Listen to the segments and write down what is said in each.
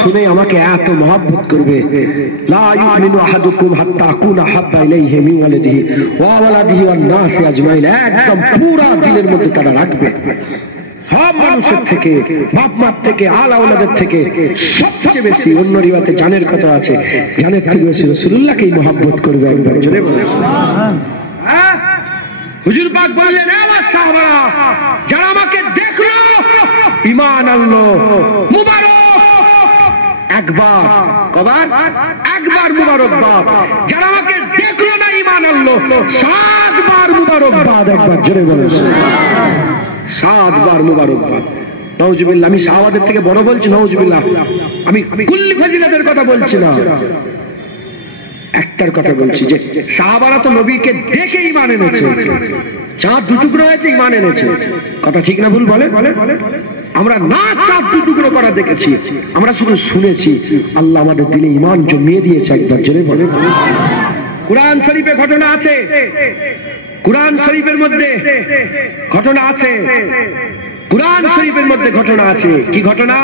শুনে আমাকে এত মহব্বত করবে, লা ইউমিনু আহাদুকুম হাত্তা আকুনা হাব্বা ইলাইহি মিন ওয়ালিদিহি ওয়া ওয়ালাদিহি ওয়ান নাসি আজমাইন, একদম পুরো দিলের মধ্যে তারা রাখবে। সব মানুষের থেকে, বাপ মার থেকে, আল আওলাদের থেকে সবচেয়ে বেশি, অন্য রিওয়ায়াতে জানের কথা আছে, জানের থেকে বেশি রাসূলুল্লাহকেই মহব্বত করবে। একবার জোরে বলুন সুবহান। হুজুর পাক বললেন, আমার সাহাবারা যারা আমাকে দেখলো ঈমান আনলো, মুবারক একবার, কবার? একবার মুবারকবাদ। যারা আমাকে দেখলো না ঈমান আনলো, 7 বার মুবারকবাদ। একবার জোরে বলুন সুবহান। 7 বার মুবারকবাদ। নাউজুবিল্লাহ। আমি সাহাবাদের থেকে বড় বলছি, নাউজুবিল্লাহ। আমি কুল্লি ফাজিলাতের কথা বলছি না, একটার কথা বলছি যে সাহাবারা তো নবীকে দেখে ঈমান এনেছে, চাঁদ দুটুকরো হয়েছে ঈমান এনেছে। কথা ঠিক না ভুল বলে? আমরা না চাঁদ দুটুকরো করা দেখেছি, আমরা শুধু শুনেছি। আল্লাহ আমাদের দিলে ঈমান জমিয়ে দিয়েছে। একবার জোরে বলে। কুরআন শরীফে ঘটনা আছে, কুরআন শরীফের মধ্যে ঘটনা আছে, কুরআন শরীফের মধ্যে ঘটনা আছে। কি ঘটনা?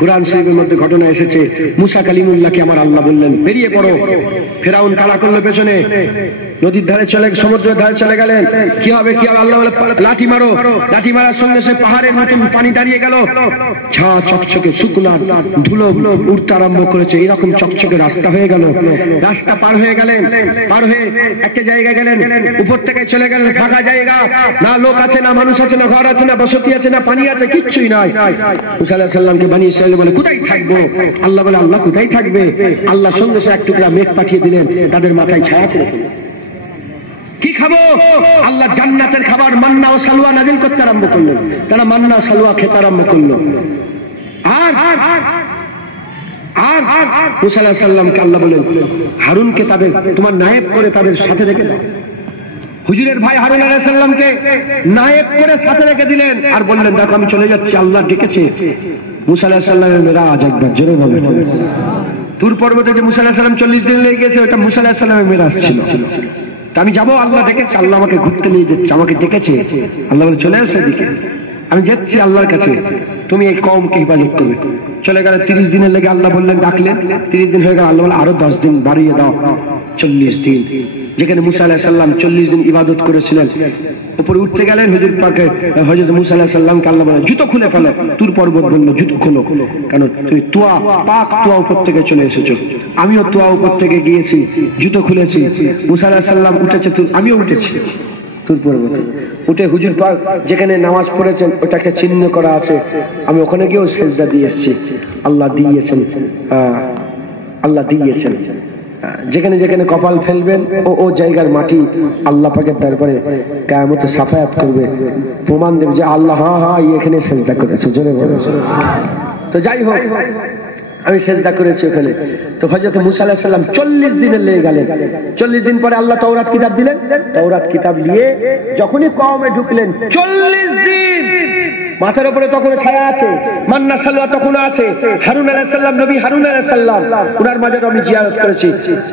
কুরআন শরীফের মধ্যে ঘটনা এসেছে, মুসা কালিমুল্লাহকে আমার আল্লাহ বললেন বেরিয়ে পড়ো। ফেরাউন তাড়া করলো পেছনে, নদীর ধারে চলে, সমুদ্রের ধারে চলে গেলেন। কি হবে কি হবে? আল্লাহ বলে লাঠি মারো। লাঠি মারার সঙ্গে সে পাহাড়ের মতন পানি দাঁড়িয়ে গেল, ঝা চকচকে শুকনা ধুলো উঠতে আরম্ভ করেছে, এরকম চকচকে রাস্তা হয়ে গেল। রাস্তা পার হয়ে গেলেন, পার হয়ে একটা জায়গায় গেলেন, উপর থেকে চলে গেলেন ফাঁকা জায়গা, না লোক আছে, না মানুষ আছে, না ঘর আছে, না বসতি আছে, না পানি আছে, কিচ্ছুই নাই। মুসা আলাইহিস সালামকে বানিয়ে বলে কোথায় থাকবো? আল্লাহ বলে আল্লাহ কোথায় থাকবে? আল্লাহ সঙ্গে সঙ্গে এক টুকরা মেঘ পাঠিয়ে দিলেন, তাদের মাথায় ছায়া করে দিলেন। কি খাবো? আল্লাহ জান্নাতের খাবার মান্না ও সালওয়া নাজিল করতে আরম্ভ করলেন। তারা মান্না সালওয়া খেতে আরম্ভ করলো। আর মুসা আলাইহিস সালামকে আল্লাহ বলেন হারুনকে তাদের তোমার নায়েব করে তাদের সাথে রেখে দাও। হুজুরের ভাই হারুন আলাইহিস সালামকে নায়েব করে সাথে রেখে দিলেন, আর বললেন দেখো আমি চলে যাচ্ছি, আল্লাহ ডেকেছে। মুসা আলাইহিস সালামের মেরাজ। একবার জোরে বলেন। তুর পর্বতে যে মুসা আলাইহিস সালাম 40 দিন লেগে গেছে, ওটা মুসা আলাইহিস সালামের মেরাজ ছিল। আমি যাবো, আল্লাহ ডেকেছে, আল্লাহ আমাকে ঘুরতে নিয়ে যাচ্ছে, আমাকে ডেকেছে। আল্লাহ বলে চলে আসে এদিকে, আমি যাচ্ছি আল্লাহর কাছে, তুমি এই কওমকে হিফাজত করবে। চলে গেল 30 দিনের লেগে, আল্লাহ বললেন ডাকলেন, 30 দিন হয়ে গেল, আল্লাহ বলে আরো 10 দিন বাড়িয়ে দাও, 40 দিন। যেখানে মুসা আলাইহিস সালাম 40 দিন ইবাদত করেছিলেন, উপরে উঠতে গেলেন, হুজুর পাকে হযরত মুসা আলাইহিস সালামকে আল্লাহ বলে জুতো খুলে ফেলো। তুর পর্বত বলল জুতো খোলো, কারণ তুমি তুয়া পাক তুয়া উপর থেকে চলে এসেছো, আমিও তুয়া উপর থেকে গিয়েছি, জুতো খুলেছি। মুসা আলাইহিস সালাম উঠেছে, আমিও উঠেছি তুর পর্বতে। উঠে হুজুর পাক যেখানে নামাজ পড়েছেন ওটা একটা চিহ্ন করা আছে, আমি ওখানে গিয়েও সিজদা দিয়ে এসেছি। আল্লাহ দিয়েছেন, আল্লাহ দিয়েছেন। যেখানে যেখানে কপাল ফেলবেন ও জায়গার মাটি আল্লাহ পাকের দরবারে কিয়ামতে সাফায়াত করবে, প্রমাণ দেবে যে আল্লাহ হ্যাঁ এখানে সিজদা করেছে। জোরে বলো। তো যাই হোক, আমি সিজদা করেছি ওখানে। তো হযরত মুসা আলাইহিস সালাম 40 দিনের লেগে গেলেন। 40 দিন পরে আল্লাহ তাওরাত কিতাব দিলেন। তাওরাত কিতাব নিয়ে যখনই কওমে ঢুকলেন, 40 দিন মাথার উপরে তখন ছায়া আছে, মান্না সালওয়া তখন আছে। হারুন আলাইহিস সালাম, নবী হারুন আলাইহিস সালাম, ওনার মাঝে আমি জিয়ারত করেছি।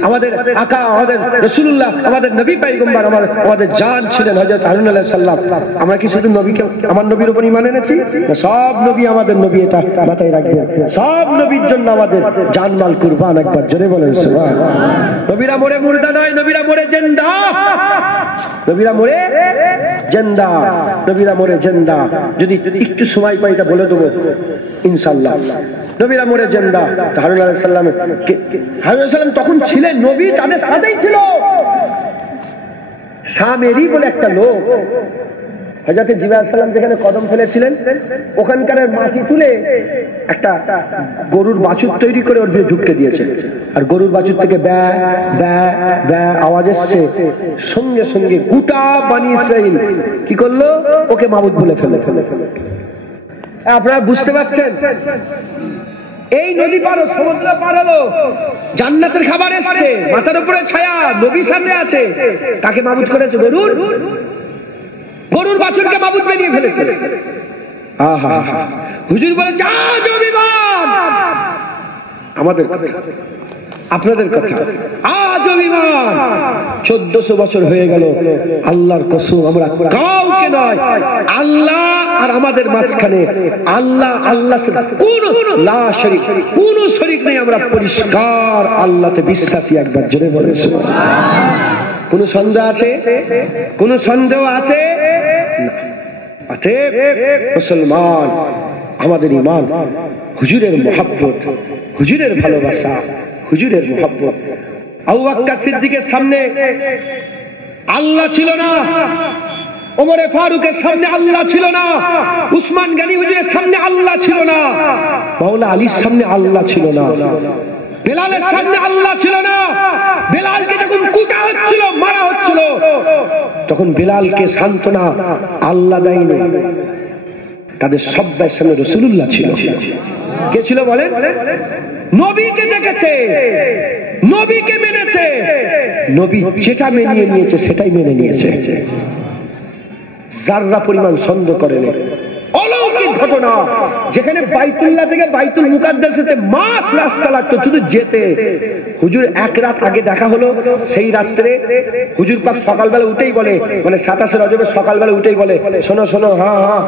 আমাদের আকা, আমাদের রাসূলুল্লাহ, আমাদের নবী পয়গম্বর, আমাদের জান ছিলেন হযরত হারুন আলাইহিস সালাম। আমরা কি শুধু নবীকে, আমার নবীর উপর ঈমান এনেছি? সব নবী আমাদের নবী, এটা মাথায় রাখবেন। সব নবীর জন্য আমাদের জানমাল কুরবান। একবার জোরে বলেন সুবহানাল্লাহ। নবীরা মরে মুর্দা নয়, নবীরা মরে জিন্দা। নবীরা মরে জিন্দা, নবীরা মরে জিন্দা। যদি একটু সময় পাই এটা বলে দেবো ইনশাআল্লাহ। নবীরা মরে জিন্দা। হারুন আলাইহিস সালাম, হারুন আলাইহিস সালাম তখন ছিলেন নবী, তাদের সাথেই ছিল সামেরি বলে একটা লোক। হযরত জিবরাইল আলাইহিস সালাম যেখানে কদম ফেলেছিলেন ওখানকার মাটি তুলে একটা গরুর বাছুর তৈরি করে ওর ভিতরে ঢুকতে দিয়েছে। আর গরুর বাছুর থেকে ব্যা ব্যা ব্যা আওয়াজ এসছে, সঙ্গে সঙ্গে গোটা বনি ইসরাইল কি করলো? ওকে মাবুদ বলে ফেলে। আপনারা বুঝতে পারছেন? এই নদী পার, সমুদ্র পার হলো, জান্নাতের খাবার এসছে, মাথার উপরে ছায়া, নবী সামনে আছে, তাকে মাবুদ করেছে গরুর বাছুরকে মাবুদ বানিয়ে ফেলেছে। হুজুর বলেছে আজ অভিমান আমাদের কথা। আপনাদের কথা আজ অভিমান 1400 বছর হয়ে গেল। আল্লাহর কসম আমরা কাউকে নয়, আল্লাহ আর আমাদের মাঝখানে আল্লাহ আল্লাহ কোন লা শরীক, কোন শরীক নেই। আমরা পরিষ্কার আল্লাহতে বিশ্বাসী। একবার জোরে বলেন সুবহানাল্লাহ। কোন সন্দেহ আছে? কোন সন্দেহ আছে? অতএব মুসলমান, আমাদের ঈমান হুজুরের মহব্বত, হুজুরের ভালোবাসা, হুজুরের মহব্বত। আবু বকর সিদ্দিকের সামনে আল্লাহ ছিল না, ওমরে ফারুকের সামনে আল্লাহ ছিল না, উসমান গনি হুজুরের সামনে আল্লাহ ছিল না, মাওলা আলীর সামনে আল্লাহ ছিল না, বেলালের সামনে আল্লাহ ছিল না। বেলালকে যখন কুটা হচ্ছিল, মারা হচ্ছিল, তখন বেলালকে সান্ত্বনা আল্লাহ দেয়নি, তাদের সবার সামনে রাসূলুল্লাহ ছিল। কে ছিল বলেন? নবীকে দেখেছে, নবীকে মেনেছে, নবী যেটা মেনে নিয়েছে সেটাই মেনে নিয়েছে, যাররা পরিমাণ সন্দেহ করেনি। অলৌকিক ঘটনা, যেখানে বাইতুল্লাহ থেকে বাইতুল মুকাদ্দাসেতে মাস রাস্তা লাগতো শুধু যেতে। হুজুর এক রাত আগে দেখা হলো, সেই রাত্রে হুজুর পাক সকালবেলা উঠেই বলে, মানে 27 রজবে সকালবেলা উঠেই বলে, শোনো শোনো, হ্যাঁ হ্যাঁ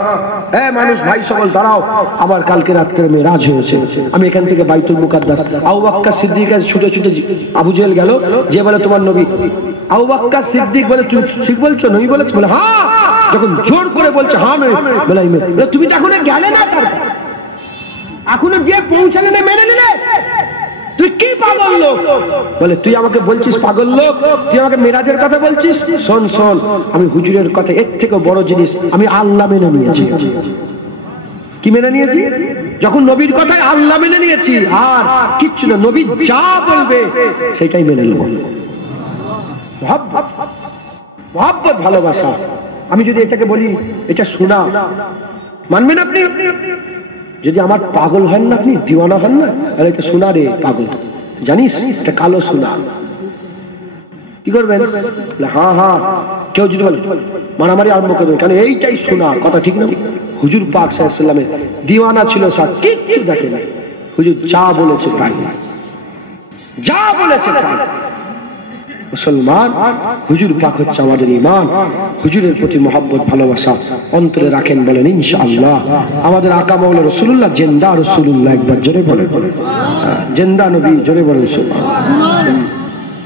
হ্যাঁ মানুষ ভাই সকল দাঁড়াও, আমার কালকে রাত্রে মেরাজ হয়েছে, আমি এখান থেকে বাইতুল মুকাদ্দাস। আবু বকর সিদ্দিক ছুটে ছুটে আবু জেহেল গেল, যে বলে তোমার নবী। আবু বকর সিদ্দিক বলে তুমি ঠিক বলছো, নবী বলেছে? বলে হ্যাঁ। যখন জোর করে বলছে হ্যাঁ নবী, বলে তুমি তো এখনো গেলে না, তার এখনো যে পৌঁছালে না, মেনে নিলে, তুই কি পাগল লোক? বলে তুই আমাকে বলছিস পাগল লোক, তুই আমাকে মেরাজের কথা বলছিস? শোন শোন, আমি হুজুরের কথা এর থেকে বড় জিনিস আমি আল্লাহ মেনে নিয়েছি। কি মেনে নিয়েছি? যখন নবীর কথায় আল্লাহ মেনে নিয়েছি, আর কিচ্ছু না, নবী যা বলবে সেটাই মেনে নেব। মহব্বত, ভালোবাসা। আমি যদি এটাকে বলি এটা শোনা, মানবেন আপনি? যদি আমার পাগল হন না, আপনি দিওয়ানা হন না, আর এটা শোনা রে পাগল, জানিস এটা কালো শোনা, কি করবেন? হ্যাঁ হ্যাঁ। কেউ যদি বলে মারামারি আরম্ভ করবেন, কারণ এইটাই শোনা, কথা ঠিক না? হুজুর পাক সাল্লাল্লাহু আলাইহি ওয়াসাল্লামের দিওয়ানা ছিল, সব কিচ্ছু দেখে না, হুজুর যা বলেছে তাই, যা বলেছে তাই। মুসলমান, হুজুর পাক হচ্ছে আমাদের ঈমান। হুজুরের প্রতি মহব্বত, ভালোবাসা অন্তরে রাখেন, বলেন ইনশাআল্লাহ। আমাদের আকা মাওলানা রাসূলুল্লাহ জিন্দা রাসূলুল্লাহ, একবার জোরে বলেন জিন্দা নবী, জোরে বলেন সুবহানাল্লাহ।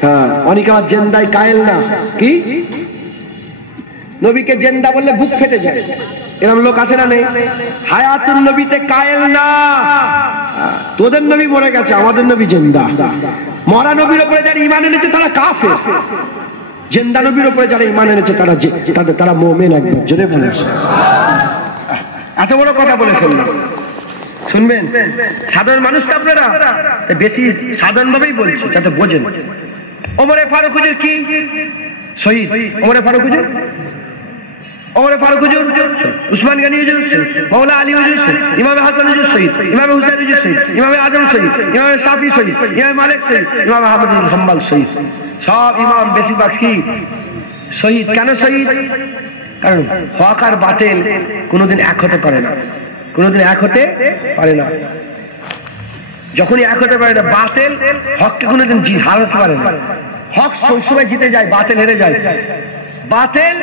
হ্যাঁ, অনেকে আমার জিন্দায় কায়েল না, কি নবীকে জিন্দা বললে বুক ফেটে যায়, এরকম লোক আছে না নেই? হায়াতুন নবীতে কায়েল না। তোদের নবী মরে গেছে, আমাদের নবী জিন্দা। মরা নবীর উপরে যারা ঈমান এনেছে তারা কাফের, জিন্দা নবীর উপরে যারা ঈমান এনেছে তারা মুমিন। একবার জোরে বলেন। এত বড় কথা বলে ফেললাম, শুনবেন? সাধারণ মানুষ তো আপনারা, বেশি সাধারণ ভাবেই বলছি যাতে বোঝেন। ওমরে ফারুক হুজুর কি শহীদ? ওমরে ফারুক হুজুর, ওমরে ফারুক হুজুর, উসমান গনি হুজুর, মাওলা আলী হুজুর, ইমাম হাসান হুজুর শহীদ, ইমাম হুসাইন হুজুর শহীদ, ইমাম আজম শহীদ, ইমাম শাফি শহীদ, ইমাম মালিক শহীদ, ইমাম আহমদ বিন হাম্বল শহীদ। সব ইমাম বেশিরভাগ কি শহীদ? কেন শহীদ? কারণ হক আর বাতিল কোনোদিন এক হতে পারে না, কোনোদিন এক হতে পারে না। যখনই এক হতে পারে না, বাতিল হককে কোনোদিন হারাতে পারে না। হক সবসময় জিতে যায়, বাতিল হেরে যায়। বাতিল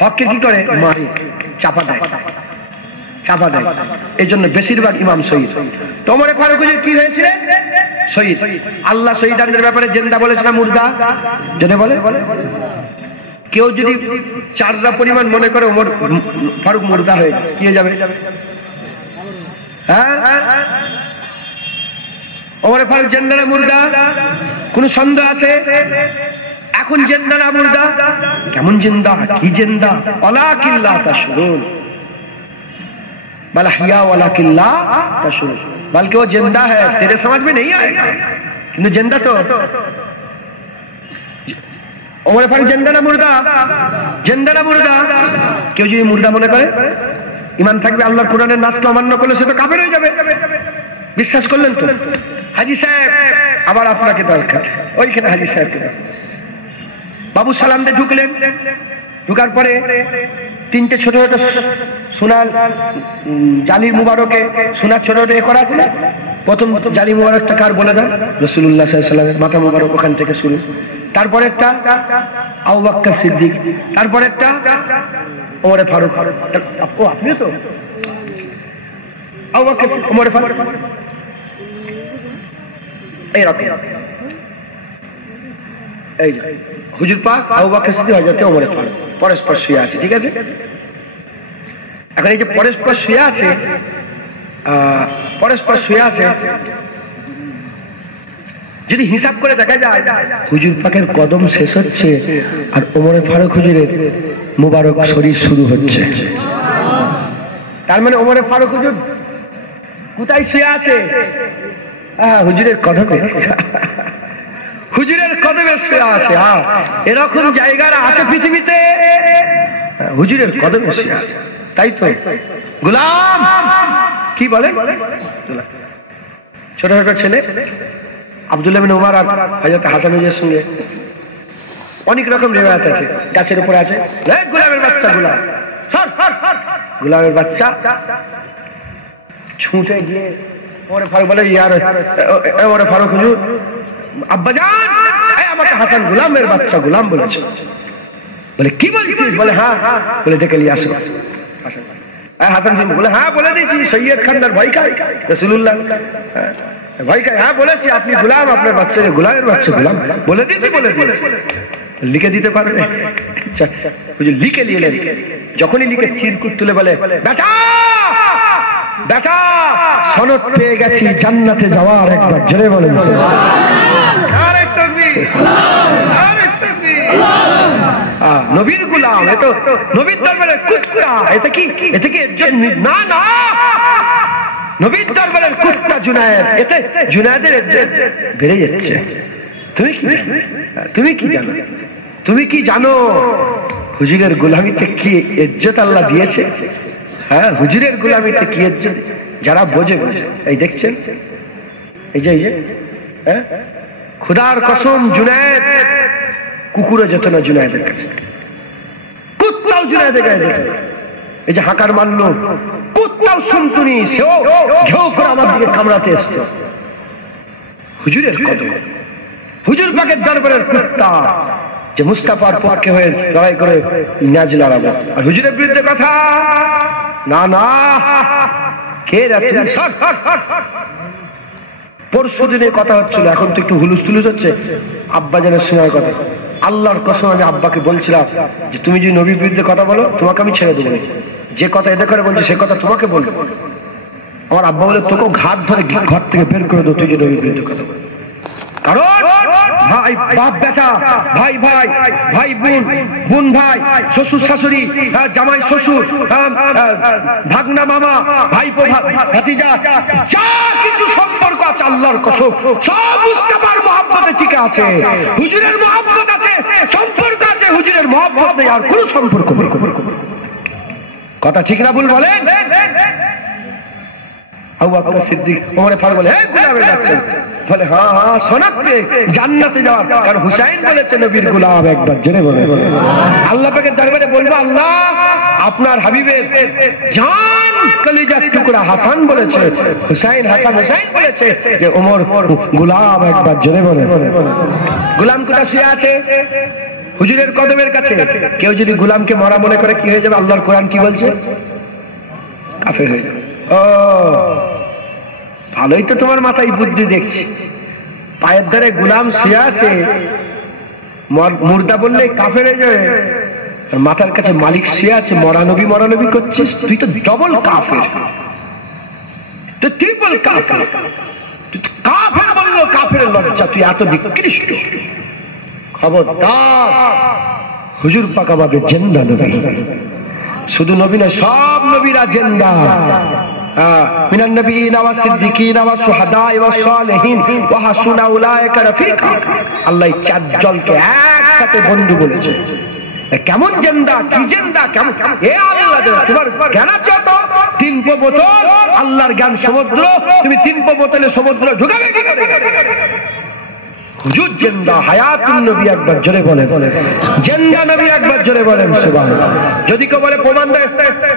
হককে কি করে? মারে, চাপা দেয়, চাপা দেয়। এই জন্য বেশিরভাগ ইমাম শহীদ। ওমরে ফারুক হুজুর কি হয়েছে? শহীদ। আল্লাহ শহীদদের ব্যাপারে জিন্দা বলেছে না মুর্দা? যদি বলে, কেউ যদি চাররা পরিমাণ মনে করে ওমর ফারুক মুর্দা হয়ে কি হয়ে যাবে? হ্যাঁ, ওমরে ফারুক জিন্দা না মুর্দা? কোন সন্দেহ আছে? এখন জিন্দা না মুর্দা? কেমন জিন্দা, কি জিন্দা? ওয়ালাকিন লা তাশউরুন, বল হিয়া ওয়ালাকিন লা তাশউরুন, বলকে वो जिंदा है, तेरे समझ में नहीं आएगा, কিন্তু জিন্দা তো। ওমরে ফারুক জিন্দা না মুর্দা? জিন্দা না মুর্দা? কেউ যদি মুর্দা মনে করে, ঈমান থাকবে, আল্লাহর কোরআনের নাসকে অমান্য করলে সে তো কাফের হয়ে যাবে। বিশ্বাস করলেন তো? হাজী সাহেব, আবার আপনাকে দরকার, ওইখানে হাজী সাহেবকে বাবু সালাম দিয়ে ঢুকলেন। ঢুকার পরে তিনটে ছোট ছোট সোনার জালির মুবারকে সোনার ছোট ছোট এ করা আছে না, প্রথম জালি মুবারকটা কার বলে দেন? রাসূলুল্লাহ সাল্লাল্লাহু আলাইহি ওয়াসাল্লামের মাথা মুবারক ওখান থেকে শুরু। তারপর একটা আবু বকর সিদ্দিক, তারপর একটা ওমর ফারুক। ও আপনি তো আবু বকর ওমর ফারুক এইরকম। এই হুজুর পাক আবু বকর সিদ্দিক হযরত ওমর ফারুক পরস্পর শুয়ে আছে, ঠিক আছে? এখন এই যে পরস্পর শুয়ে আছে, যদি হিসাব করে দেখা যায় হুজুর পাকের কদম শেষ হচ্ছে আর ওমর ফারুক হুজুরের মুবারক শরীর শুরু হচ্ছে। তার মানে ওমর ফারুক হুজুর কোথায় শুয়ে আছে? হুজুরের কদমে, হুজুরের কদমে শুয়ে আছে। এরকম জায়গারা আছে পৃথিবীতে, হুজুরের কদমে শুয়ে আছে। তাই তো গোলাম কি বলে, ছোট ছোট ছেলে আব্দুল্লাহ বিন উমর আর হযরত হাসান হুজুরের সঙ্গে অনেক রকম রিওয়ায়াত আছে। গাছের উপরে আছে, গোলামের বাচ্চা, গোলামের বাচ্চা ছুটে গিয়ে ওমর ফারুক বলে, ইয়ার ওমর ফারুক হুজুর, আব্বাজান আমাকে হাসান গোলামের বাচ্চা গোলাম বলেছে। বলে কি বলছিস? বলে হ্যাঁ। বলে ডেকে নিয়ে আসো। হাসান বলে হ্যাঁ বলে দিয়েছি, সৈয়দ খানদার ভয় খায় রাসূলুল্লাহ ভয় খায়। হ্যাঁ বলেছি আপনি গোলাম, আপনার বাচ্চাকে গোলামের বাচ্চা গোলাম বলে দিয়েছি। লিখে দিতে পারবে? লিখে নিলেন। যখনই লিখে চিরকুট তুলে বলে, বেটা বেটা সনদ পেয়ে গেছি জান্নাতে যাওয়ার, একবার জোরে বলেন নবীর গোলাম। এ তো নবীর দরবারের কুত্তা। এতে কি না না, নবীর দরবারের কুত্তা জুনায়েদ। এতে জুনায়েদের ইজ্জত বেড়ে যাচ্ছে। তুমি কি জানো? তুমি কি জানো হুজুরের গোলামিতে কি ইজ্জত আল্লাহ দিয়েছে? হ্যাঁ, হুজুরের গোলামিতে কি ইজ্জত যারা বোঝে। এই দেখছেন, এই যে খোদার কসম জুনায়েদ কুকুরে যেত না জুনায়েদের কাছে, কুত্তাও জুনায়েদের কাছে যেত না। এই যে হাঁকার মারল, কুত্তাও শুনতুনি, সেও ঘেউ করে আমার দিকে কামড়াতে আসতো। হুজুরের কদম, হুজুর পাকের দরবারের কুত্তা যে মুস্তাফার পক্ষে হয়ে লড়াই করে ন্যাজ লড়াবো, আর হুজুরের বিরুদ্ধে কথা না না। কে পরশু দিনের কথা হচ্ছিল, এখন তো একটু হুলুস তুলুস হচ্ছে। আব্বা জানের সময় কথা, আল্লাহর কসম আমি আব্বাকে বলছিলাম যে তুমি যদি নবীর বিরুদ্ধে কথা বলো তোমাকে আমি ছেড়ে দেবো, যে কথা এদের করে বলছি সে কথা তোমাকে বলবো। আমার আব্বা বলে তোকেও ঘাট ধরে ঘর থেকে বের করে দেবো তুই যে নবীর বিরুদ্ধে কথা বল। কারণ ভাই বাপ বেটা, ভাই ভাই, ভাই বোন, বোন ভাই, শ্বশুর শাশুড়ি, জামাই শ্বশুর, ভাগনা মামা, ভাইপো ভাতিজা, যা কিছু সম্পর্ক আছে আল্লাহর কসম সব মুস্তাফার মহব্বতে টিকে আছে। হুজুরের মহব্বত আছে, সম্পর্ক আছে, হুজুরের মহব্বত নেই আর কোন সম্পর্ক নেই। কথা ঠিক না ভুল বলেন? আবু বকর সিদ্দিক ওমর ফারুক বলে গোলামের বাচ্চা, বলে হ্যাঁ হ্যাঁ সনদ পেয়ে জান্নাতে যাওয়ার। কারণ হুসাইন বলেছে নবীর গোলাম, একবার জেনে বলে আল্লাহ পাকের দরবারে বলবো, আল্লাহ আপনার হাবিবের জান কলিজার টুকরা হাসান বলেছে, হুসাইন হাসান হুসাইন বলেছে যে ওমর গোলাম, একবার জেনে বলে। গোলাম কোথায় শুয়ে আছে? হুজুরের কদমের কাছে। কেউ যদি গোলামকে মরা মনে করে কি হয়ে যাবে? আল্লাহর কোরআন কি বলছে? কাফের হয়ে যাবে। ও ভালোই তো তোমার মাথায় বুদ্ধি দেখছি। পায়ের ধারে গোলাম শুয়ে আছে, মুর্দা বললে কাফের হয়ে যাবে, আর মাথার কাছে মালিক শুয়ে আছে, মরানবী করছিস, তুই তো ডবল কাফের, তুই ট্রিপল কাফের। কাফের বললো কাফের লজ্জা, তুই এত বিকৃষ্ট। খবরদার, হুজুর পাক আমাদের জিন্দা নবী, শুধু নবী না সব নবীরা জিন্দা। মিনান নবিয়িনা ওয়াস সিদ্দিকিনা ওয়াস শুহাদায়ে ওয়াস সালিহিন ওয়া হাসুনা উলাইকা রাফিকা। আল্লাহ চারজনকে একসাথে বন্ধু বলেছে। কেমন জিন্দা, কি জিন্দা, কেমন এ আল্লাহ তোমার জ্ঞান আছে তো? 3 বোতল আল্লাহর জ্ঞান সমুদ্র, তুমি 3 বোতলে সমুদ্র ঢুকাবে কি করে? হুজুর জিন্দা, হায়াতুন নবী একবার জোরে বলেন, জিন্দা নবী একবার জোরে বলেন সুবহানাল্লাহ। যদি কেউ বলে প্রমাণ দেয়,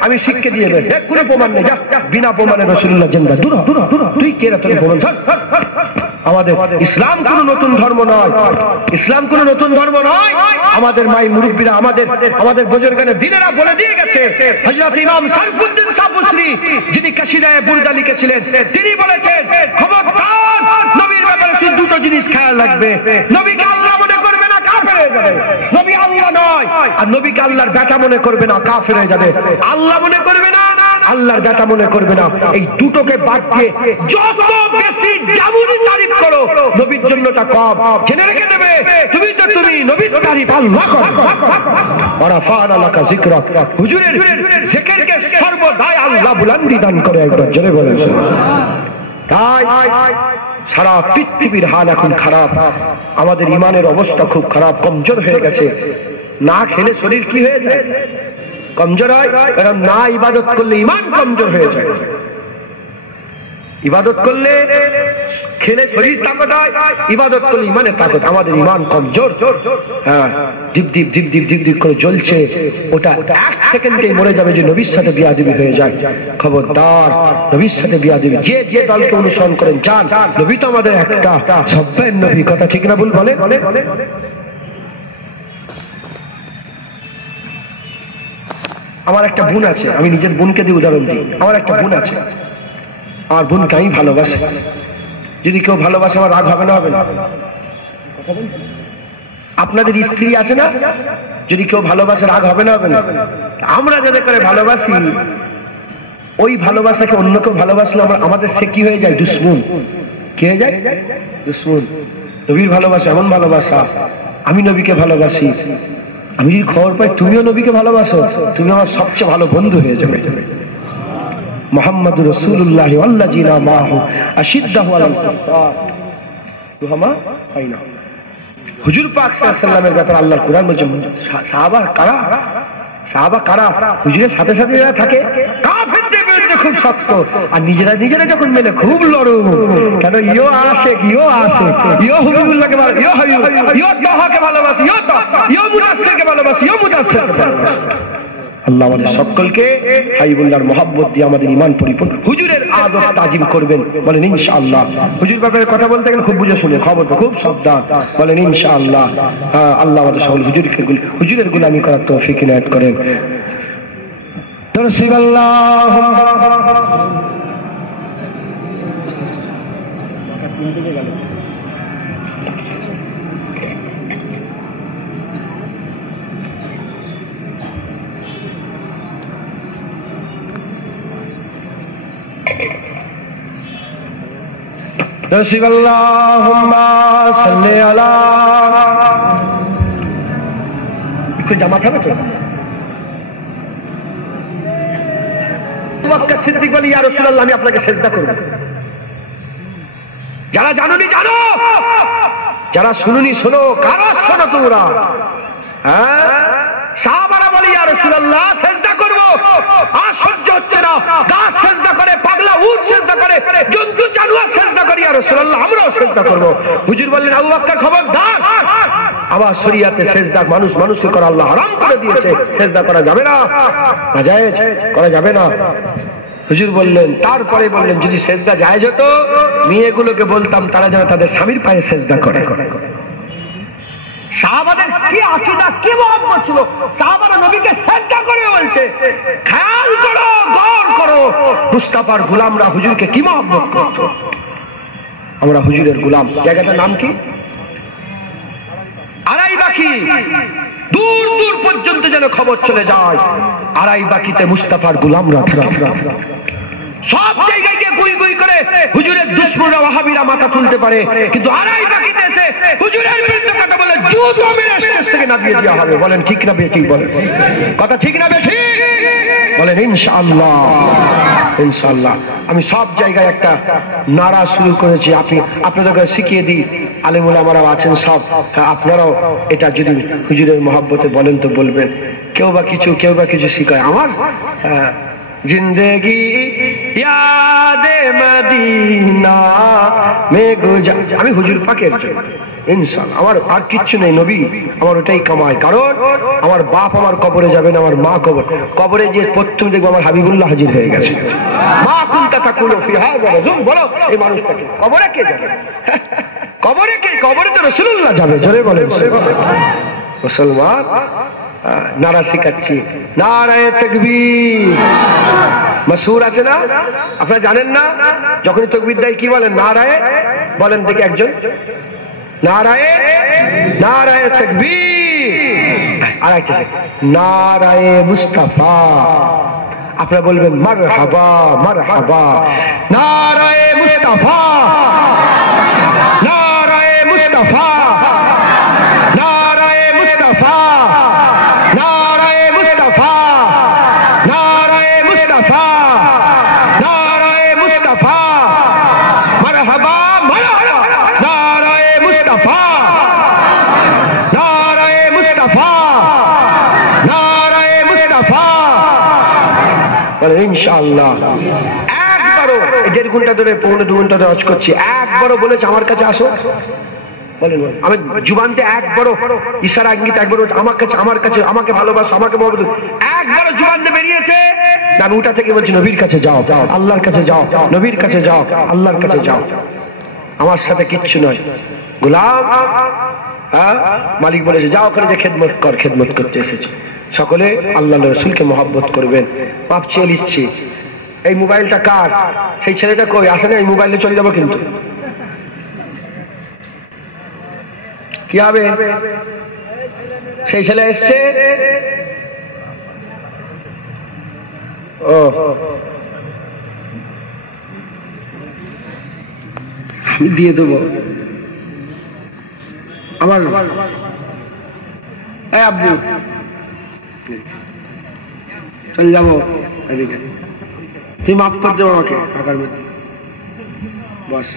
আমি শিখকে দিয়ে দেব, দেখ কোনো প্রমাণ নেই, যা বিনা প্রমাণে রাসূলুল্লাহ জিন্দা। দূর হ, তুই কে রে, তোকে প্রমাণ? আমাদের ইসলাম কোন নতুন ধর্ম নয়, ইসলাম কোন নতুন ধর্ম নয়। আমাদের মাই মুরব্বীরা, আমাদের বুজুর্গানে দিনেরা বলে দিয়ে গেছে। হযরত ইমাম সারফুদ্দিন সাবুসরি যিনি কাসিদায়ে বুরদা লিখেছিলেন, তিনি বলেছেন খবরদার নবীর ব্যাপারে শুধু দুটো জিনিস খেয়াল রাখবে, নবীকে আল্লাহ মনে করবে না, কাফের হয়ে যাবে। নবী আল্লাহ নয়, আর নবীকে আল্লাহর বেটা মনে করবে না, কাফের হয়ে যাবে। আল্লাহ মনে করবে না, আল্লাহর বেটা মনে করবে না, এই দুটোকে বাদ দিয়ে যত বেশি যেমনই তারিফ করো, নবীর জন্যটা কম। জেনে রেখে দেবে, তুমি তো তুমি নবীর তারিফ আল্লাহ করো। ওয়ারাফা'না লাকা যিকরাক, হুজুরের জিকিরকে সর্বদাই আল্লাহ বুলন্দি দান করে, একবার জোরে বলেন। তাই সারা পৃথিবীর হাল এখন খারাপ, আমাদের ইমানের অবস্থা খুব খারাপ, কমজোর হয়ে গেছে। না খেলে শরীর কি হয়ে যায়? কমজোর হয়। কারণ না ইবাদত করলে ইমান কমজোর হয়ে যায়। ইবাদত করলে খেলে শরীর তাকত হয়, ইবাদত করলে ইমানের তাকত। আমাদের ইমান কমজোর, হ্যাঁ, deep deep deep deep deep deep করে জ্বলছে। ওটা এক সেকেন্ডেই মরে যাবে যে নবীর সাথে বিয়াদবি হয়ে যায়। খবরদার, নবীর সাথে বিয়াদবি, যে দলকে অনুসরণ করেন চান, নবী তো আমাদের একটা, সব্যের নবী। কথা ঠিক না ভুল বলে? আমার একটা বোন আছে, আমি নিজের বোনকে দিয়ে উদাহরণ দিই। আমার একটা বোন আছে, আমার বোনকে আমি ভালোবাসি। যদি কেউ ভালোবাসে, আমার রাগ হবে না? হবে না? আপনাদের স্ত্রী আছে না, যদি কেউ ভালোবাসে রাগ হবে না? হবে না? আমরা যাদের করে ভালোবাসি, ওই ভালোবাসাকে অন্য কেউ ভালোবাসলে আমাদের সে কি হয়ে যায়? দুশ্মন। কি হয়ে যায়? দুশ্মন। নবীর ভালোবাসা এমন ভালোবাসা, আমি নবীকে ভালোবাসি, আমি যদি খবর পাই তুমিও নবীকে ভালোবাসো, তুমি আমার সবচেয়ে ভালো বন্ধু হয়ে যাবে। মুহাম্মাদুর রাসূলুল্লাহ ওয়াল্লাযিনা মাহু আশিদ্দাহু আলাল কুফার রুহামা বাইনা। হুজুর পাক সাল্লাল্লাহু আলাইহি ওয়াসাল্লামের ব্যাপারে আল্লাহর কোরআন বলছে, সাহাবা কারা? সাহাবা কারা? হুজুরের সাথে সাথে যারা থাকে কাফেরদের বিরুদ্ধে খুব শক্ত, আর নিজেরা যখন মেলে খুব লড়ুন। কেন? ইও আশিক, ইও হুবিবুল্লাহকে ভালোবাসে, ইও হাবিব, ইও তাহাকে ভালোবাসে, ইও মুদাসসিরকে ভালোবাসে, ইও মুদাসসিরকে ভালোবাসে। আল্লাহ আমাদের সকলকে হাবিবুল্লাহর মহব্বত দিয়ে আমাদের ঈমান পরিপূর্ণ, হুজুরের আদব তাজিম করবেন, বলেন ইনশাআল্লাহ। হুজুর ব্যাপারে কথা বলতে গেলে খুব বুঝে শুনে, খবরটা খুব সাবধান, বলেন ইনশাআল্লাহ। হ্যাঁ, আল্লাহ আমাদের সকল হুজুরের গোলামি করার তৌফিক ইনায়াত করেন। আল্লাহুম্মা সাল্লি আলা, একটু জামাত হবে তো। আবু বকর সিদ্দিক বলে, ইয়া রাসূলুল্লাহ, আমি আপনাকে সিজদা করব। যারা জানোনি জানো, যারা শুনুনি শোনো। কারা শোনো তোমরা? হ্যাঁ, সাহাবারা বলে, ইয়া রাসূলুল্লাহ, সিজদা করব। আর সহ্য হচ্ছে না, গাছ সিজদা করে, পাগলা উট সিজদা করে, জন্তু জানোয়ার সিজদা করে, ইয়া রাসূলুল্লাহ আমরাও সিজদা করব। হুজুর বললেন, আবু বকর খবরদার, আমার শরীয়তে সিজদা মানুষকে করা আল্লাহ হারাম করে দিয়েছে, সিজদা করা যাবে না, নাজায়েজ করা যাবে না। হুজুর বললেন, তারপরে বললেন, যদি সিজদা জায়েজ হতো, মেয়েগুলোকে বলতাম তারা যেন তাদের স্বামীর পায়ে সিজদা করে। সাহাবাদের কি আকীদা, কি মহব্বত ছিল! সাহাবারা নবীকে সিজদা করে বলছে। খেয়াল করো, গৌর করো, মুস্তাফার গোলামরা হুজুরকে কি মহব্বত করত। আমরা হুজুরের গোলাম। জায়গাটার নাম কি? আড়াইবাকি। দূর দূর পর্যন্ত যেন খবর চলে যায়, আড়াইবাকিতে মুস্তাফার গোলামরা থাকে। সব জায়গায় গিয়ে গুই গুই করে হুজুরের দুশমনরা ওয়াহাবিরা মাথা তুলতে পারে, কিন্তু আড়াইবাকিতে এসে হুজুরের বিরুদ্ধে কথা বলে জুতো মেরে স্টেজ থেকে নামিয়ে দেওয়া হবে। বলেন ঠিক না বেঠিক? বলেন কথা ঠিক না বেঠিক? বলেন ইনশাআল্লাহ। ইনশাআল্লাহ। আমি সব জায়গায় একটা নারা শুরু করেছি, আপনাদেরকে শিখিয়ে দিই। আলেম ওলামারা আছেন সব, আপনারাও এটা যদি হুজুরের মহব্বতে বলেন তো বলবেন। কেউ বা কিছু শিখায়। আমার জিন্দেগি ইয়াদে মদিনা মে গুজার, আমি হুজুর পাকের ইনশাআল্লাহ। আমার আর কিচ্ছু নেই নবী, আমার ওটাই কামাই। কারণ আমার বাপ আমার কবরে যাবে না, আমার মা কবরে যে প্রথম দেখবো আমার হাবিবুল্লাহ হাজির হয়ে গেছে। মা কুনতা তাকুলু ফি হাযা রাজুল, বলো এই মানুষটাকে কবরে কে যাবে? কবরে কে? কবরে তো রাসূলুল্লাহ যাবে। জোরে বলেন মুসলমান। নারা শিখাচ্ছি, নারায়ে তাকবীর। মাশহুর আছে না? আপনারা জানেন না? যখনই তাকবীর দেয় কি বলেন? নারায়ে বলেন দেখি একজন, নারায়ে, নারায়ে তাকবীর। আর একটা নারায়ে মুস্তাফা। আপনারা বলবেন মারহাবা মারহাবা। নারায়ে মুস্তাফা, নারায়ে মুস্তাফা, নারায়ে মুস্তাফা, নারায়ে মুস্তাফা, নারায়ে মুস্তাফা, নারায়ে মুস্তাফা, মারহাবা মারহাবা, নারায়ে মুস্তাফা, নারায়ে মুস্তাফা, নারায়ে মুস্তাফা। ইনশাআল্লাহ একবারও 1.5 ঘন্টা ধরে, 1.5-2 ঘন্টা ধরে হজ করছি, একবারও বলেছে আমার কাছে আসো? বলেন আমি জুবানতে একবারও ইশারা ইঙ্গিত একবারও আমার কাছে আমাকে ভালোবাসো, আমাকে মহব্বত, একবারও জুবানতে বেরিয়েছে? আমি ওটা থেকে বলছি নবীর কাছে যাও, আল্লাহর কাছে যাও, নবীর কাছে যাও, আল্লাহর কাছে যাও। আমার সাথে কিচ্ছু নয় গোলাম। হ্যাঁ, মালিক বলেছে যাও ওখানে যে খেদমত কর, খেদমত করতে এসেছে। সকলে আল্লাহ রাসূলকে মহব্বত করবেন। মাপ চেয়ে নিচ্ছি। এই মোবাইলটা কার? সেই ছেলেটা কই? আসে না? এই মোবাইলে চলে যাবো কিন্তু। কি হবে? সেই ছেলে এসছে। ও আমি দিয়ে দেবো আমার। এই আব্বু চলে যাবো এদিকে, তুই মাফ করে দেবো আমাকে টাকার মধ্যে। বস,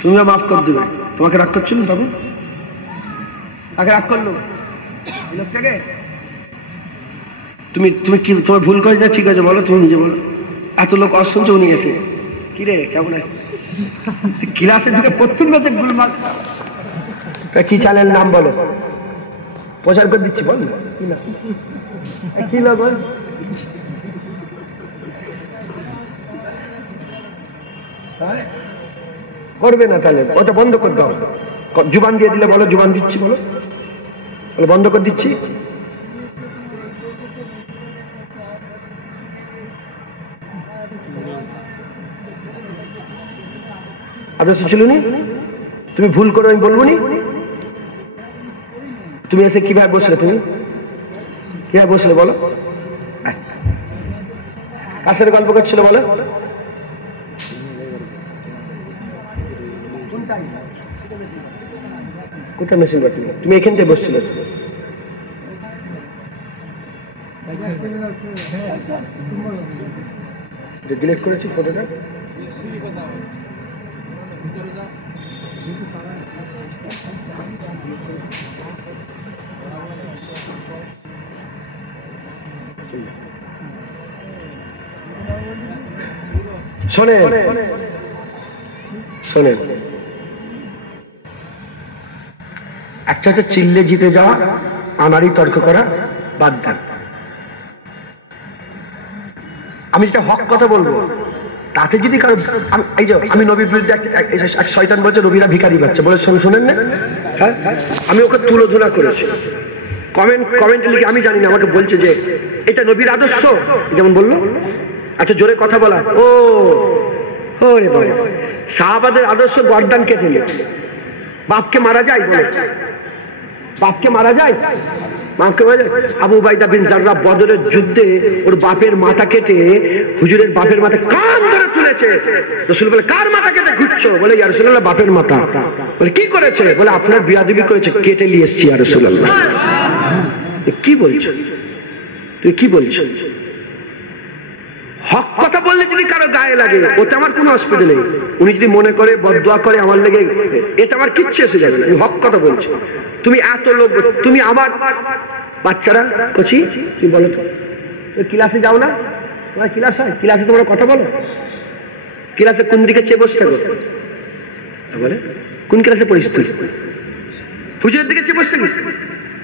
তুমিও মাফ করে দেবে। তোমাকে রাগ করছিল তবে? তাকে রাগ করলো লোকটাকে? তুমি তুমি কি তোমার ভুল করে না? ঠিক আছে বলো, তুমি নিজে বলো। এত লোক অশুনছে, উনি এসে কি রে কেমন আছে? ক্লাসের দিকে প্রথম ম্যাচে গুলমার কি চ্যানেল নাম বলো, প্রচার করে দিচ্ছি। বল কি লোক করবে না, তাহলে ওটা বন্ধ করে দাও। জুবান দিয়ে দিলে বলো জুবান দিচ্ছি, বলো বন্ধ করে দিচ্ছি। আদর্শ ছিল নি? তুমি ভুল করো আমি বলবো নি? তুমি এসে কিভাবে বসলে? তুমি কিভাবে বসলে বলো? কার সাথে গল্প করছিল বলো? কোথায় মেশিন বাটি? তুমি এখান থেকে বসছিলে? ডিলিট করেছি ফটোটা। শোনেন শোনেন, একটা হচ্ছে চিল্লে জিতে যাওয়া, আনাড়ি তর্ক করা বাদ দেন। আমি যেটা হক কথা বলবো তাতে যদি কারো, এই যে আমি নবীর বিরুদ্ধে এক শয়তান বলছে নবীরা ভিখারি বাচ্চা বলে, শোনেন না? হ্যাঁ, আমি ওকে তুলোধনা করেছি। কমেন্টে লিখে, আমি জানি না, আমাকে বলছে যে এটা নবীর আদর্শ, যেমন বললো আচ্ছা জোরে কথা বলা। ও রে বাবা, সাহাবাদের আদর্শ গর্দান কেটে নিয়ে বাপকে মারা যায় বলে, বাপকে মারা যায়, বাপকে মারা যায়। আবু উবাইদা বিন জাররাহ বদরের যুদ্ধে ওর বাপের মাথা কেটে, হুজুরের বাপের মাথা কান ধরে তুলেছে। রাসূল বলে কার মাথা কেটে ঘুরছো? বলে ইয়া রাসূলুল্লাহ বাপের মাথা। বলে কি করেছে? বলে আপনার বিয়াদবি করেছে, কেটে নিয়ে এসছি ইয়া রাসূলুল্লাহ। কি বলছো তুই? কি বলছো? হক কথা বললে যদি কারো গায়ে লাগে ওতে আমার কোনো অসুবিধা নেই। উনি যদি মনে করে বদদোয়া করে আমার লেগে, এতে আমার কিচ্ছু এসে যাবে না। আমি হক কথা বলছি। তুমি এত লোক, তুমি আমার বাচ্চারা কচি, তুমি বলো তো ক্লাসে যাও না? তোমার ক্লাস হয়? ক্লাসে তোমরা কথা বলো? ক্লাসে কোন দিকে চেয়ে বসে থাকো? বলে কোন ক্লাসে পড়িস তুই? হুজুরের দিকে চেয়ে বসতে গেছিস?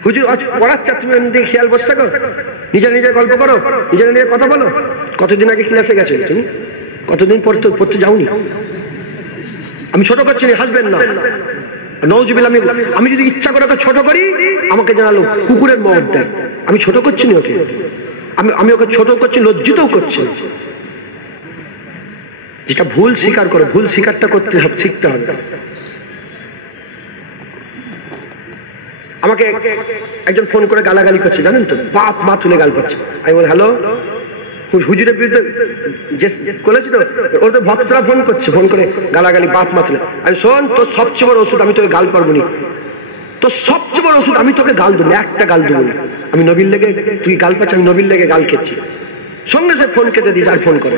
হুজুর পড়াচ্ছে, তুমি দিকে খেয়াল বসে থাকো, নিজের গল্প করো, নিজের কথা বলো। কতদিন আগে ক্লাসে গেছো তুমি? কতদিন পড়তে যাওনি? আমি ছোট করছি না, হাসবেন না। নওজুবিল্লাহ, আমি যদি ইচ্ছা করে ওকে ছোট করি, আমাকে জানালো কুকুরের মত দেয়। আমি ছোট করছি না ওকে, আমি ওকে ছোট করছি, লজ্জিতও করছি। যেটা ভুল স্বীকার করো, ভুল স্বীকারটা করতে সব শিখতে হবে। আমাকে একজন ফোন করে গালাগালি করছে, জানেন তো, বাপ মা তুলে গাল করছে। আমি বল হ্যালো, হুজুরের বিরুদ্ধে করেছি তো, ওর তো ভক্তরা ফোন করছে, ফোন করে গালাগালি বাপ মা তুলে। আমি শোন, তোর সবচেয়ে বড় ওষুধ, আমি তোকে গাল পারবো না। তোর সবচেয়ে বড় ওষুধ, আমি তোকে গাল দেবো, একটা গাল দেবো না। আমি নবীর লেগে তুই গাল পাচ্ছি, আমি নবীর লেগে গাল খেয়েছি। সঙ্গে সে ফোন কেটে দিস আর ফোন করে।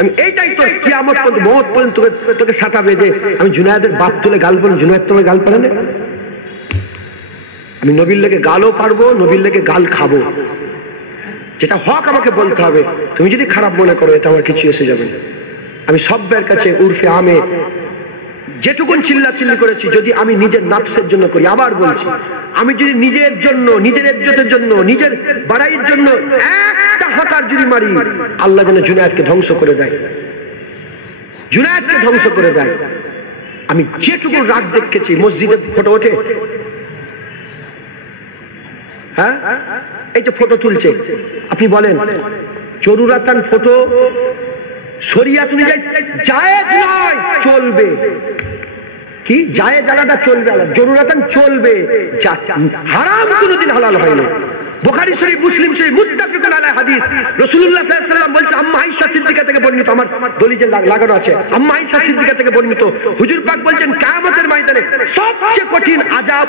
আমি এইটাই তোর কিয়ামত পর্যন্ত, মওত পর্যন্ত তোকে সাঁতা বেঁধে আমি জুনায়েদের বাপ তুলে গাল বলি, জুনায়েদ তোমায় গাল পারে না। আমি নবীর লেগে গালও পারবো, নবীর লেগে গাল খাবো। যেটা হক আমাকে বলতে হবে। তুমি যদি খারাপ মনে করো, এটা আমার কিছু এসে যাবে না। আমি সব্বের কাছে উর্ফে আমে যেটুকুন চিল্লাচিল্লি করেছি, যদি আমি নিজের নাফসের জন্য করি, আবার বলছি, আমি যদি নিজের জন্য, নিজের ইজ্জতের জন্য, নিজের বাড়াইয়ের জন্য একটা হাঁকার যদি মারি, আল্লাহ যেন জুনায়েদকে ধ্বংস করে দেয়, জুনায়েদকে ধ্বংস করে দেয়। আমি যেটুকু রাগ দেখেছি, মসজিদে ফটো ওঠে, হ্যাঁ, এই যে ফটো তুলছে, আপনি বলেন জরুরাতান ফটো শরিয়াত অনুযায়ী জায়েজ নয়, চলবে কি? জায়েজ আলাদা, চলবে আলাদা। জরুরাতান চলবে, হারাম কোনোদিন হালাল হয় না। বুখারী শরীফ, মুসলিম শরীফ, মুত্তাফিকুন আলাইহি হাদিস। রাসূলুল্লাহ সাল্লাল্লাহু আলাইহি ওয়াসাল্লাম বলছে, আম্মা আয়েশা সিদ্দিকা থেকে বর্ণিত, আমার দলিলে লাগানো আছে, আম্মা আয়েশা সিদ্দিকা থেকে বর্ণিত, হুজুর পাক বলছেন, কিয়ামতের ময়দানে সবচেয়ে কঠিন আযাব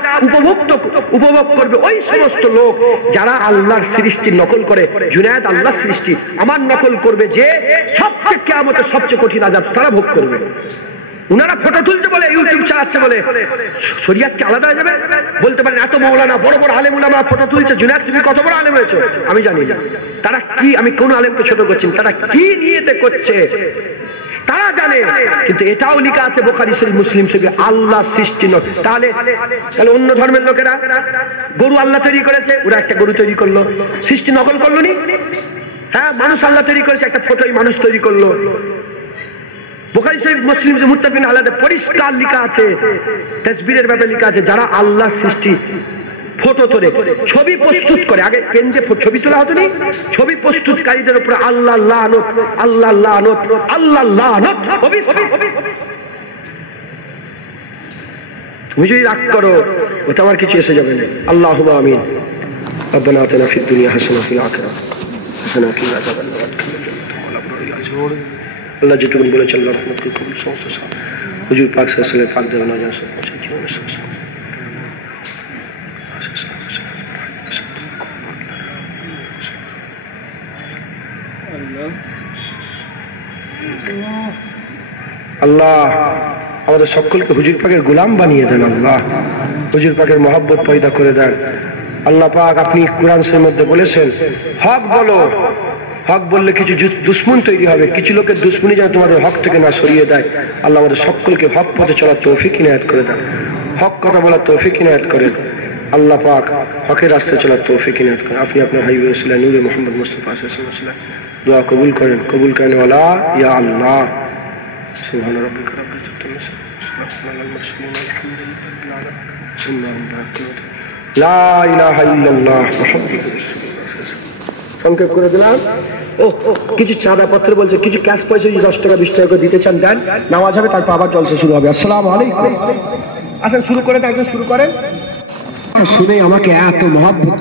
উপভোগ করবে ওই সমস্ত লোক যারা আল্লাহর সৃষ্টি নকল করে। জুনায়েদ আল্লাহর সৃষ্টি, আমার নকল করবে, যে সবচেয়ে কিয়ামতের সবচেয়ে কঠিন আযাব তারা ভোগ করবে। উনারা ফটো তুলতে বলে, ইউটিউব চালাচ্ছে বলে শরিয়াত কি আলাদা হয়ে যাবে? বলতে পারেন এত মাওলানা, বড় বড় আলেম উলামা ফটো তুলছে, জুনায়েদ তুমি কত বড় আলেম হয়েছো? আমি জানি না তারা কি, আমি কোন আলেমকে ছোট করছি, তারা কি নিয়েতে করছে তারা জানে। কিন্তু এটাও লেখা আছে বুখারী শরীফ, মুসলিম শরীফে, আল্লাহ সৃষ্টি নয়। তাহলে অন্য ধর্মের লোকেরা গরু আল্লাহ তৈরি করেছে, ওরা একটা গরু তৈরি করলো, সৃষ্টি নকল করলো নি? হ্যাঁ, মানুষ আল্লাহ তৈরি করেছে, একটা ফটোই মানুষ তৈরি করলো। বুখারী শরীফ, মুসলিম যে মুত্তাফিকুন আলাইহি পরিষ্কার লেখা আছে, তাসবিরের ব্যাপারে লেখা আছে, যারা আল্লাহ সৃষ্টি ফটো তোলে, ছবি প্রস্তুত করে, আগে পেন যে ছবি তোলা হতো নি, ছবি প্রস্তুতকারীদের উপরে আল্লাহ লানত, আল্লাহ লানত, আল্লাহ লানত, অভিশাপ। তুমি যদি রাগ করো, ওটা আমার কিছু এসে যাবে না। আল্লাহুম্মা আমিন। রব্বানা আতিনা ফিদ দুনিয়া হাসানাহ ওয়া ফিল আখিরাতি হাসানাহ ওয়া কিনা আযাবান্নার। আল্লাহ যেটুকুন বলেছেন, আল্লাহ রহমত করে কবুল সমস্ত সব। হুজুর পাক সাল্লাল্লাহু আলাইহি ওয়াসাল্লাম পাক দেওয়া না জানা সব জীবনের সব। আল্লাহ আমাদের সকলকে হুজুর পাকের গোলাম বানিয়ে দেন। আল্লাহ হুজুর পাকের মহব্বত পয়দা করে দেন। আল্লাহ পাক, আপনি কোরআন শরীফের মধ্যে বলেছেন, হক বলো, হক বললে কিছু দুশ্মন তৈরি হবে, কিছু লোকের দুশ্মনী যেন তোমাদের হক থেকে না সরিয়ে দেয়। আল্লাহ আমাদের সকলকে হক পথে চলার তৌফিক ইনায়াত করে দেন, হক কথা বলার তৌফিক ইনায়াত করেন। আল্লাহ পাক হকের রাস্তায় চলার তৌফিক ইনায়াত করেন। আপনি আপনার হাবিব রাসূলুল্লাহ নূরে মুহাম্মদ মুস্তাফা সাল্লাল্লাহু আলাইহি ওয়াসাল্লাম দোয়া কবুল করেন, কবুল করেন। ওয়ালা ইয়া আল্লাহ, সুবহান রাব্বিকা রাব্বিল ইজ্জাতি আম্মা ইয়াসিফুন, আলাল মুরসালিন, আলহামদুলিল্লাহি রাব্বিল আলামিন। লা ইলাহা ইল্লাল্লাহ মুহাম্মাদুর রাসূলুল্লাহ। সংক্ষেপ করে দিলাম। ও কিছু চাঁদা পত্র বলছে, কিছু ক্যাশ পয়সা 10 টাকা 20 টাকা করে দিতে চান দেন, নামাজ হবে, তারপর আবার জলসা শুরু হবে। আসসালামু আলাইকুম। আসেন শুরু করেন, একজন শুরু করেন। শুনে আমাকে এত মহব্বত